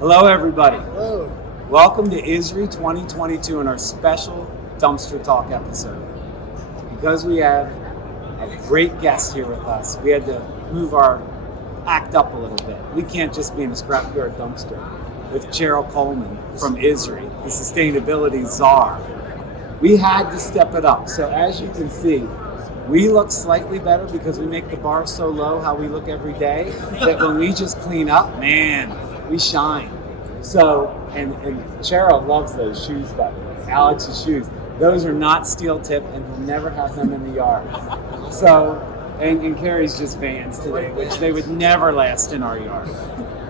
Hello, everybody. Hello. Welcome to ISRI 2022 and our special Dumpster Talk episode. Because we have a great guest here with us, we had to move our act up a little bit. We can't just be in a scrapyard dumpster with Cheryl Coleman from ISRI, the sustainability czar. We had to step it up. So as you can see, we look slightly better because we make the bar so low how we look every day that when we just clean up, man, we shine. So, and Cheryl loves those shoes, by the way, Alex's shoes. Those are not steel tip and we'll never have them in the yard. So, and Carrie's just Vans today, which they would never last in our yard.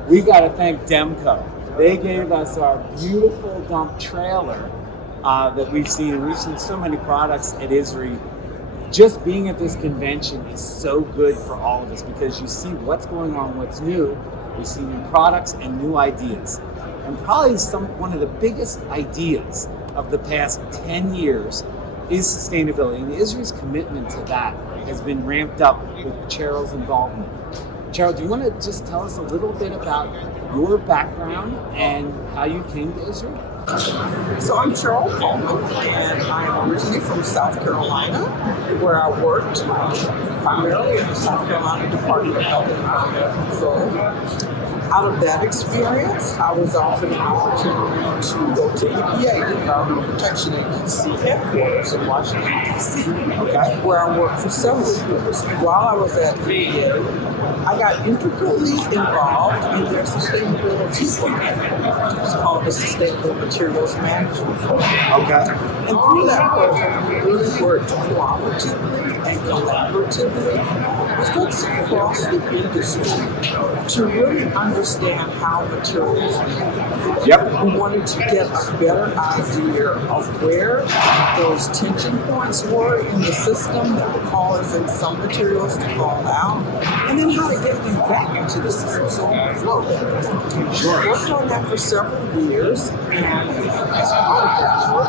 We got to thank Demco. They gave us our beautiful dump trailer that we've seen. And we've seen so many products at ISRI. Just being at this convention is so good for all of us because you see what's going on, what's new. We see new products and new ideas. And probably one of the biggest ideas of the past 10 years is sustainability. And ISRI's commitment to that has been ramped up with Cheryl's involvement. Cheryl, do you want to just tell us a little bit about your background and how you came to ISRI? So I'm Cheryl Coleman, and I'm originally from South Carolina, where I worked primarily in the South Carolina Department of Health and Environmental Control. Out of that experience, I was offered an opportunity to go to EPA, the Environmental Protection Agency headquarters in Washington, D.C., where I worked for several years. And while I was at EPA, I got intricately involved in their sustainability program. It's called the Sustainable Materials Management Program. And through that program, we really worked cooperatively and collaboratively with folks across the industry to really understand how materials move. We wanted to get a better idea of where those tension points were in the system that were causing some materials to fall out, and then how to get them back into the system so it would flow better. Worked on that for several years, and as part of that work,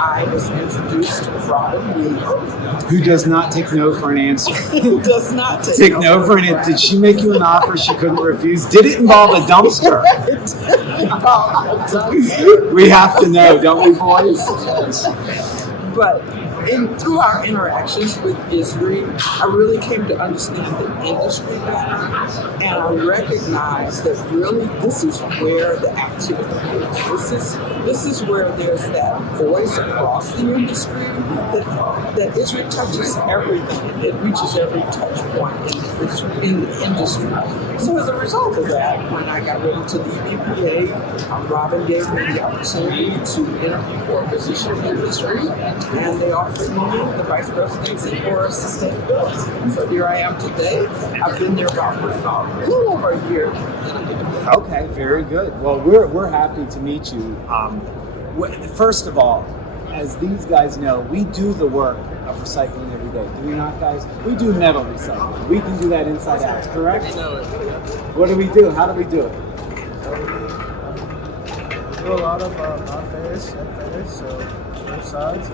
I was introduced to Robin Wheeler. Who does not take no for an answer. Who does not take no for an answer. Did she make you an offer she couldn't refuse? Did it involve a dumpster? We have to know, don't we, boys? But through our interactions with ISRI, I really came to understand the industry better, and I recognized that really this is where the activity is. This is where there's that voice across the industry that ISRI touches everything. It reaches every touch point in the industry. So as a result of that, when I got ready to leave EPA, Robin gave me the opportunity to interview for a position in ISRI, and they offered me the vice presidency for sustainability. So here I am today. I've been there for a little over a year. Okay, very good. Well, we're happy to meet you. First of all, as these guys know, we do the work of recycling every day. Do we not, guys? We do metal recycling. We can do that inside out, correct? What do we do? How do we do it? We do a lot of non-ferrous and ferrous, so both sides.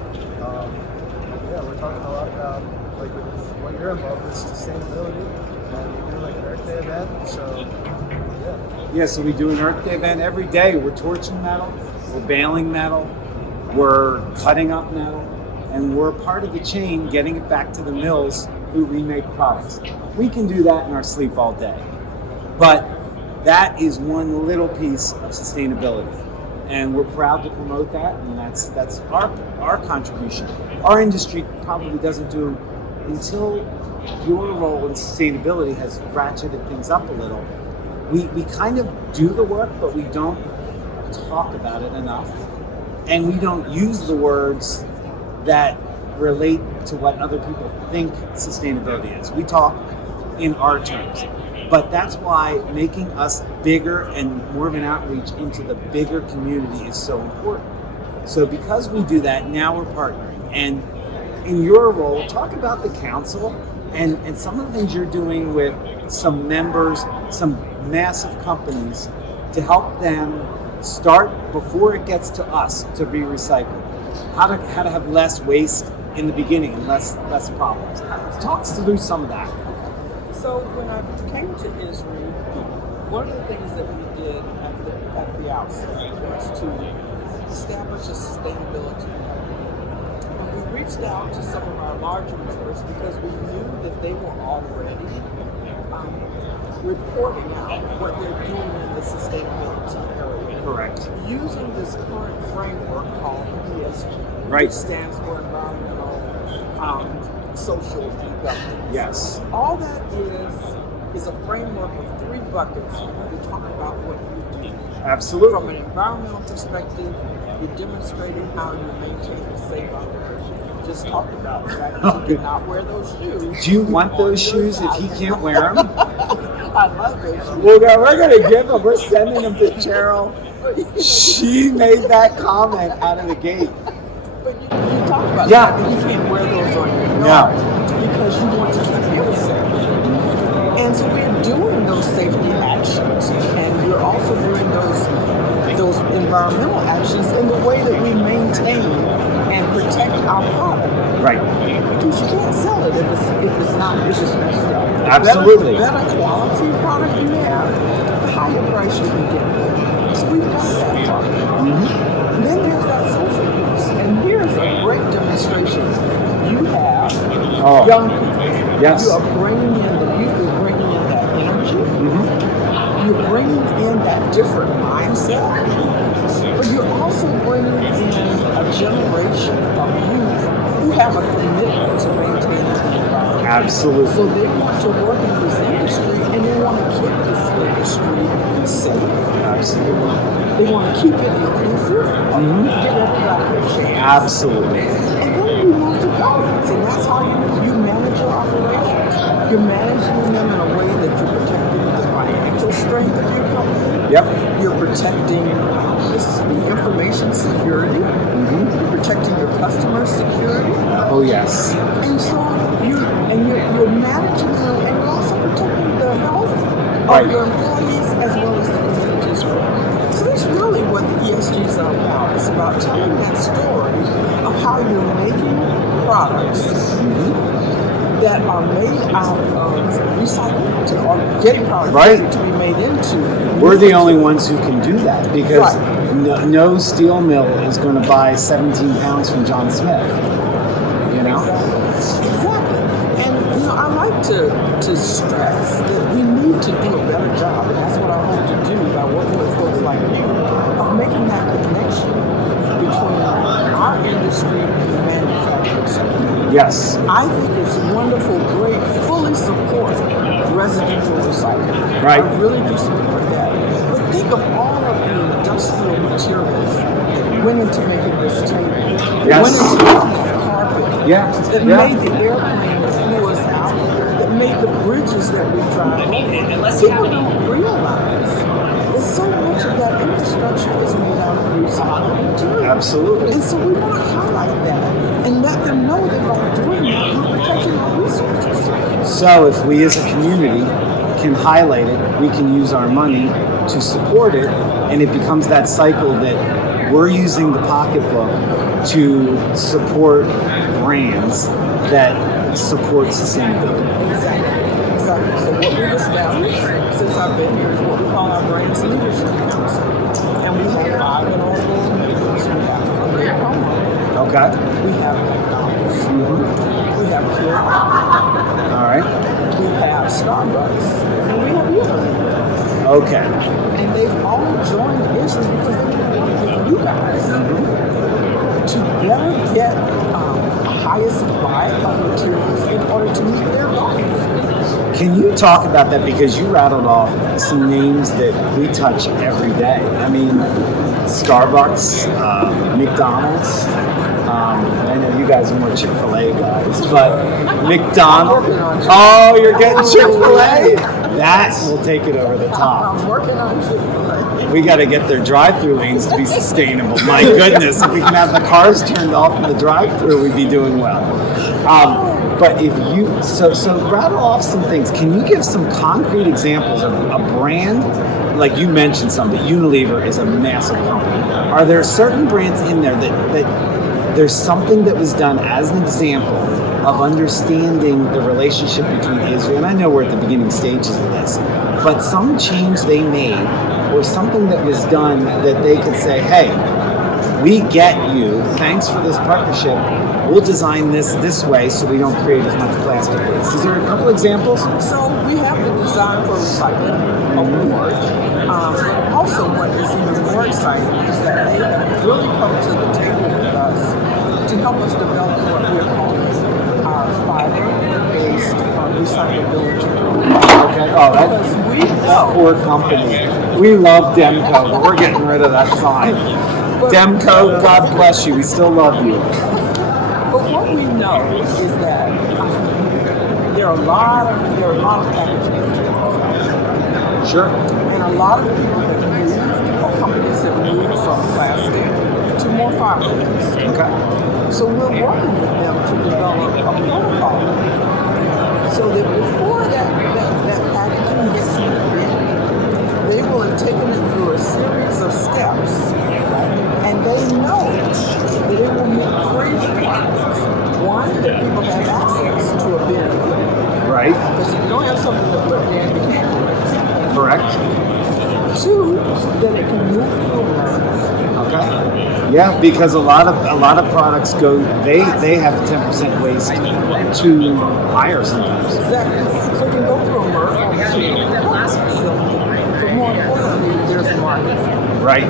We're talking a lot about like what you're involved with, sustainability, and we do like an Earth Day event. So yeah. So we do an Earth Day event every day. We're torching metal, we're baling metal, we're cutting up metal, and we're part of the chain getting it back to the mills who remake products. We can do that in our sleep all day, but that is one little piece of sustainability. And we're proud to promote that, and that's our contribution. Our industry probably doesn't do until your role in sustainability has ratcheted things up a little. We kind of do the work, but we don't talk about it enough, and we don't use the words that relate to what other people think sustainability is. We talk in our terms. But that's why making us bigger and more of an outreach into the bigger community is so important. So because we do that, now we're partnering. And in your role, talk about the council and some of the things you're doing with some members, some massive companies to help them start before it gets to us to be recycled. How to have less waste in the beginning and less problems. Talk us through some of that. So when I came to ISRI, one of the things that we did at the at the outset was to establish a sustainability plan. And we reached out to some of our larger members because we knew that they were already reporting out what they're doing in the sustainability area. Correct. Using this current framework called ESG, Right. which stands for environmental, social, and governance. Yes. All that is a framework of 3 buckets for you to talk about what you do. Absolutely. From an environmental perspective, you're demonstrating how you maintain a safe operation. You just talked about the fact that you cannot wear those shoes. Do you want those shoes if he can't wear them? I love those shoes. We're going to give them. We're sending them to Cheryl. She made that comment out of the gate. But you talk about Yeah. that you can't wear those on your No. yard because you want to keep your safe. And so we're doing those safety actions, and we're also doing those environmental actions in the way that we maintain and protect our product. Right. Because you can't sell it if it's not business. Absolutely. The better quality product you have, the higher price you can get. So we've got that part. Mm-hmm. Then there's that social piece, and here's a great demonstration. You have young people. Yes. You are bringing in the youth, you're bringing in that energy. Mm-hmm. You're bringing in that different mindset, but you're also bringing in a generation of youth who have a commitment to maintaining the environment. Absolutely. So they want to work in this industry, and they want to keep this industry safe. Absolutely. They want to keep it inclusive, Mm-hmm. give everybody a chance. Absolutely. And then you move to governance, and that's how you manage your operations. You're managing them in a way that you're protecting the financial strength of your company. Yep. You're protecting the information security. Mm-hmm. You're protecting your customer security. Oh, yes. And so you're managing them, and you're also protecting the health Right. of your employees as well as the communities. So that's really what the ESG is all about. It's about telling that story of how you're making products that are made out of recycling or getting products Right. to be made into. We're the only ones who can do that because Right. no steel mill is going to buy 17 pounds from John Smith. You know? Exactly. And I like to stress that we need to do a better job, and that's what I hope to do by working with folks like you, of making that connection between our industry and the manufacturing sector. Yes. I think it's wonderful, great, fully support residential recycling. Right. I really do support that. But think of all of the industrial materials that went into making this table. That Yes. went into making the carpet. Yeah. That Yeah. made the airplane that flew us out. That made the bridges that we drive over. People don't realize that so much of that infrastructure is made out of recycled material. Absolutely. And so we want to highlight that and let them know that by doing that, we're protecting our resources. So if we as a community can highlight it, we can use our money to support it, and it becomes that cycle that we're using the pocketbook to support brands that support sustainability. Exactly. So what we've established since I've been here is what we call our Brands Leadership Council. And we have 5 inaugural members. We have Coleman. Okay. We have McDonald's. Mm-hmm. We have Pure. All right. We have Starbucks. And we have you. Okay. And they've all joined the issues because they want to work with you guys to better get a higher supply of materials in order to meet their goals. Can you talk about that, because you rattled off some names that we touch every day? I mean, Starbucks, McDonald's. I know you guys are more Chick-fil-A guys, but McDonald's. Oh, you're getting Chick-fil-A? That will take it over the top. I'm working on Chick-fil-A. We got to get their drive-through lanes to be sustainable. My goodness, if we can have the cars turned off in the drive-through, we'd be doing well. But if you, so rattle off some things. Can you give some concrete examples of a brand? Like you mentioned something, Unilever is a massive company. Are there certain brands in there that there's something that was done as an example of understanding the relationship between Israel, and I know we're at the beginning stages of this, but some change they made or something that was done that they could say, hey, we get you, thanks for this partnership, we'll design this way so we don't create as much plastic waste. Is there a couple examples? So we have the design for recycling award. Also, what is even more exciting is that they have really come to the table with us to help us develop what we're calling our fiber-based recyclability program. Okay. Oh, that's poor company. We love Demco, but we're getting rid of that sign. Demco, God bless you. We still love you. But what we know is that there are a lot of packaging materials. Sure. And a lot of people have moved, or companies have moved from plastic to more fiber-based. Okay. So we're working with them to develop a protocol so that before that packaging gets in the bin, they will have taken it through a series of steps, and they know that it will meet three requirements. One, that people have access to a bin. Right. Because if you don't have something to put in, you can't do it. Correct. Two, that it can move through a line. Okay. Yeah, because a lot of products go. They have 10% waste to higher sometimes. Exactly. So it can go through a MRF or material. But more importantly, there's a market. Right.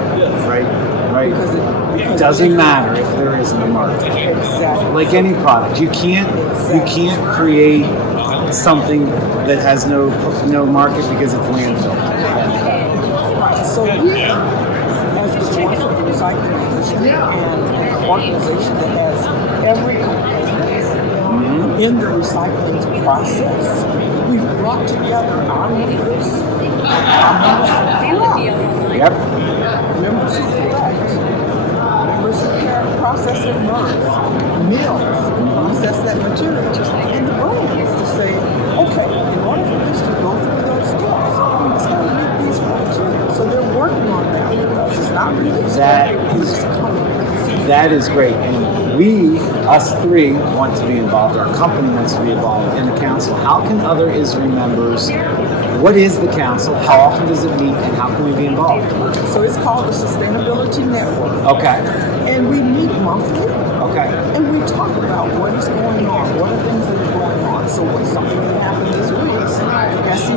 Because It doesn't matter if there isn't a market. Exactly. Like any product, you can't create something that has no market because it's landfill. Right. So we, as the voice of the recycling industry and an organization that has every component in the recycling process, we've brought together our members throughout. Yep. Members who collect, members who process and merge, mills who process that material, and the brands to say, okay, in order for this to go through those steps, it's got to meet these criteria. So they're working on that with us. It's not really That is great. And we, us three, want to be involved. Our company wants to be involved in the council. How can other ISRI members, what is the council? How often does it meet? And how can we be involved? So it's called the Sustainability Network. Okay. And we meet monthly. Okay. And we talk about what is going on, what are things that are going on. So what's something that happened this week?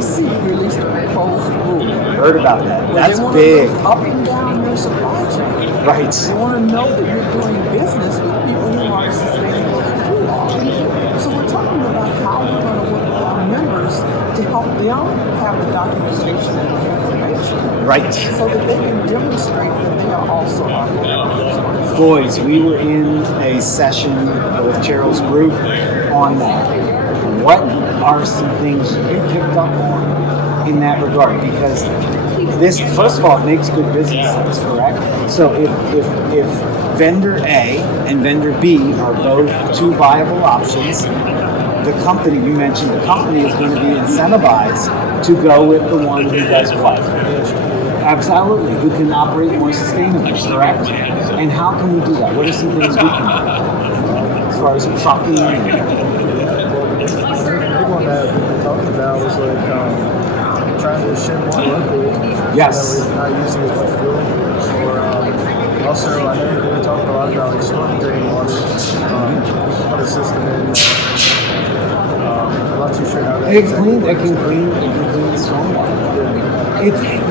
SEC released a proposed rule. Heard about that. That's they big. Want to look up and down their supply chain. Right. They want to know that you're doing business with people who are sustainable as you are. So we're talking about how we're going to work with our members to help them have the documentation and the information. Right. So that they can demonstrate that they are also our members. Boys, we were in a session with Cheryl's group on that. What are some things you picked up on in that regard? Because this, first of all, it makes good business sense, correct? So if vendor A and vendor B are both two viable options, the company, you mentioned the company is going to be incentivized to go with the one who does what? Absolutely, who can operate more sustainably, correct? And how can we do that? What are some things we can do? As far as trucking and The big one that we talked about was like trying to ship more locally. Yes. We're not using as much fuel. Or also, I know we were talking a lot about like storm drain water. We can put a system in. I'm not too sure how that. it can clean the stormwater.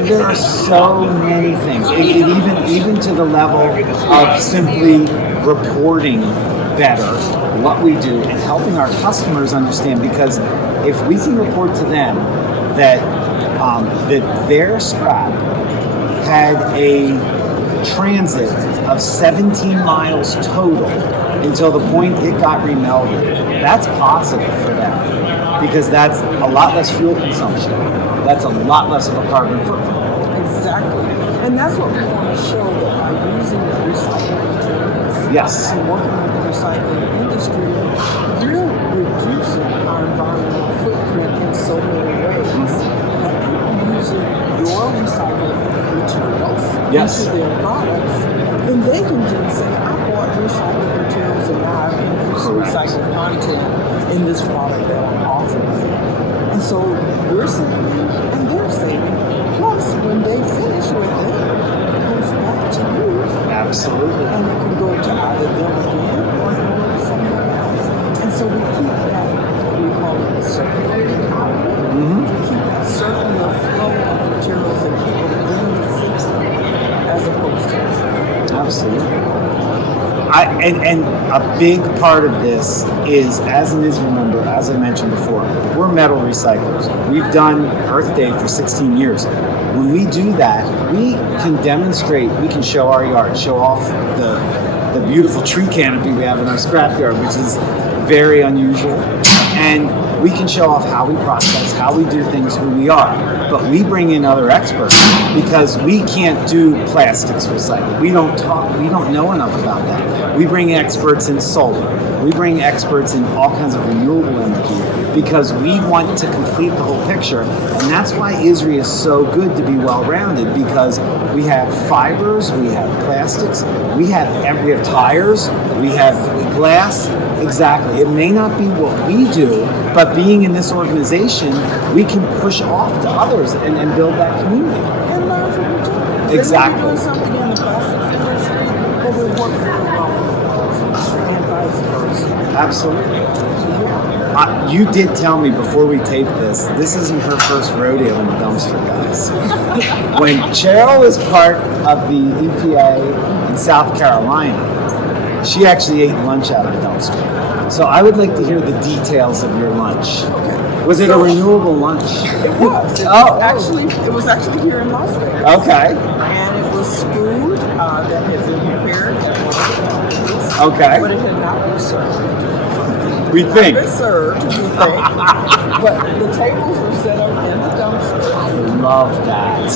There are so many things. Even to the level of simply reporting better what we do and helping our customers understand. Because if we can report to them that their scrap had a transit of 17 miles total until the point it got remelded, that's positive for them because that's a lot less fuel consumption. That's a lot less of a carbon footprint. Exactly. And that's what we want to show, that by using the recycling materials Yes. and working with the recycling industry, we're reducing our environmental footprint in so many ways. By people using your recycled materials Yes. into their products, then they can just say, I bought recycled materials and now I've increased the recycled content in this product that I'm offering. And so we're saving and they're saving Plus, when they finish with it, it goes back to you. Absolutely. And it can go to either them again or go to somewhere else. And so we keep that, we call it the circulating economy. Mm-hmm. We keep that circular flow of materials and people in the system as opposed to. Absolutely. And a big part of this is, as an ISRI member, as I mentioned before, we're metal recyclers. We've done Earth Day for 16 years. When we do that, we can demonstrate, we can show our yard, show off the beautiful tree canopy we have in our scrapyard, which is very unusual. And we can show off how we process, how we do things, who we are. But we bring in other experts because we can't do plastics recycling. We don't know enough about that. We bring experts in solar. We bring experts in all kinds of renewable energy because we want to complete the whole picture. And that's why ISRI is so good to be well-rounded, because we have fibers, we have plastics, we have tires, we have glass. Exactly. It may not be what we do, but being in this organization, we can push off to others and build that community. And learn from each other. Exactly. We're doing something in the plastics industry, but we work really well and vice versa. Absolutely. Yeah. You did tell me before we taped this isn't her first rodeo in the dumpster, guys. When Cheryl was part of the EPA in South Carolina, she actually ate lunch out of a dumpster. So I would like to hear the details of your lunch. Okay. Was it a renewable lunch? It was. It was actually here in Las Vegas. Okay. And it was food that had been prepared at one of the companies. Okay. But it had not been served. We think. Not been served, we think. But the tables were set up in the dumpster. Love that.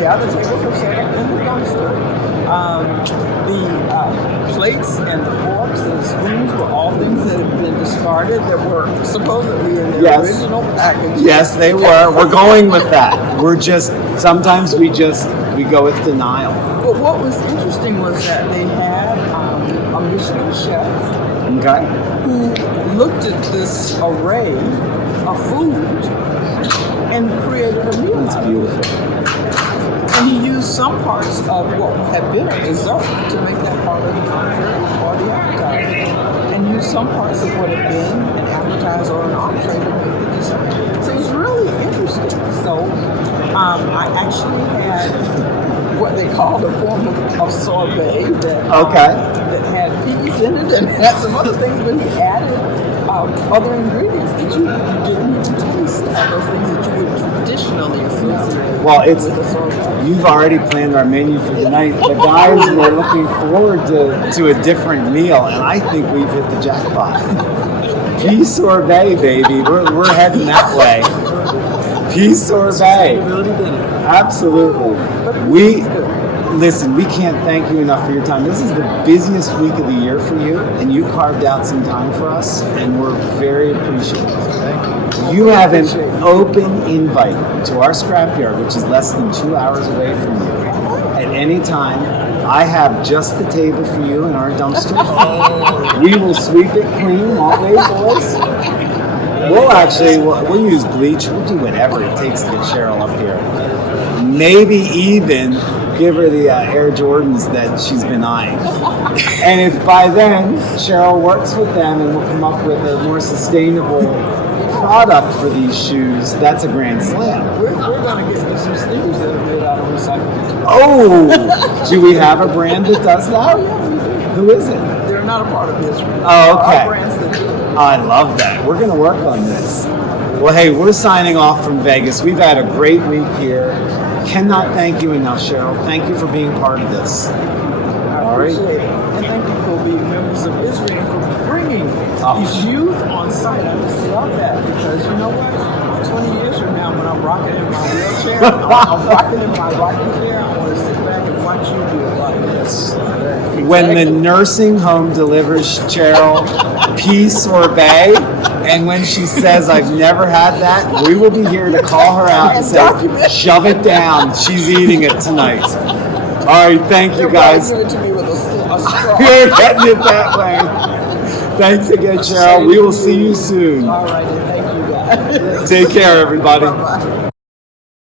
Yeah, the tables were set up in the dumpster. The plates and the forks and the spoons were all things that had been discarded that were supposedly in the original package. Yes, they were. We're going with that. Sometimes we go with denial. But what was interesting was that they had a Michelin chef who looked at this array of food and created a meal. That's beautiful. And he used some parts of what had been a dessert to make that part of the entree or the appetizer. And used some parts of what had been an appetizer or an entree to make the dessert. So it was really interesting. So I actually had what they called a form of sorbet that had peas in it and had some other things, but he added other ingredients that you didn't even taste, those things that you would traditionally associate with a sorbet. You've already planned our menu for the night. The guys were looking forward to a different meal, and I think we've hit the jackpot. Pea sorbet, baby. We're heading that way. Pea sorbet. Absolutely. Listen, we can't thank you enough for your time. This is the busiest week of the year for you, and you carved out some time for us, and we're very appreciative. Thank you. You have an open invite to our scrapyard, which is less than 2 hours away from you. At any time, I have just the table for you in our dumpster. We will sweep it clean, won't we, boys? We'll use bleach. We'll do whatever it takes to get Cheryl up here. Maybe even give her the Air Jordans that she's been eyeing. And if by then Cheryl works with them and we'll come up with a more sustainable product for these shoes, that's a grand slam. We're going to get some sneakers that are made out of recycled. Oh, do we have a brand that does that? Oh, yeah, we do. Who is it? They're not a part of this. Oh, okay. Our brands that do. I love that. We're going to work on this. Well, hey, we're signing off from Vegas. We've had a great week here. Cannot thank you enough, Cheryl. Thank you for being part of this. I appreciate it. And thank you for being members of ISRI and for bringing these youth on site. I just love that because you know what? 20 years from now, when I'm rocking in my wheelchair, I'm rocking in my rocking chair, I want to sit back and watch you do it like this. When the nursing home delivers Cheryl pea sorbet, and when she says, I've never had that, we will be here to call her out and say, shove it down. She's eating it tonight. All right, thank you guys. Give it to me with a straw. You're getting it that way. Thanks again, Cheryl. We will see you soon. All right, thank you guys. Take care, everybody. Bye-bye.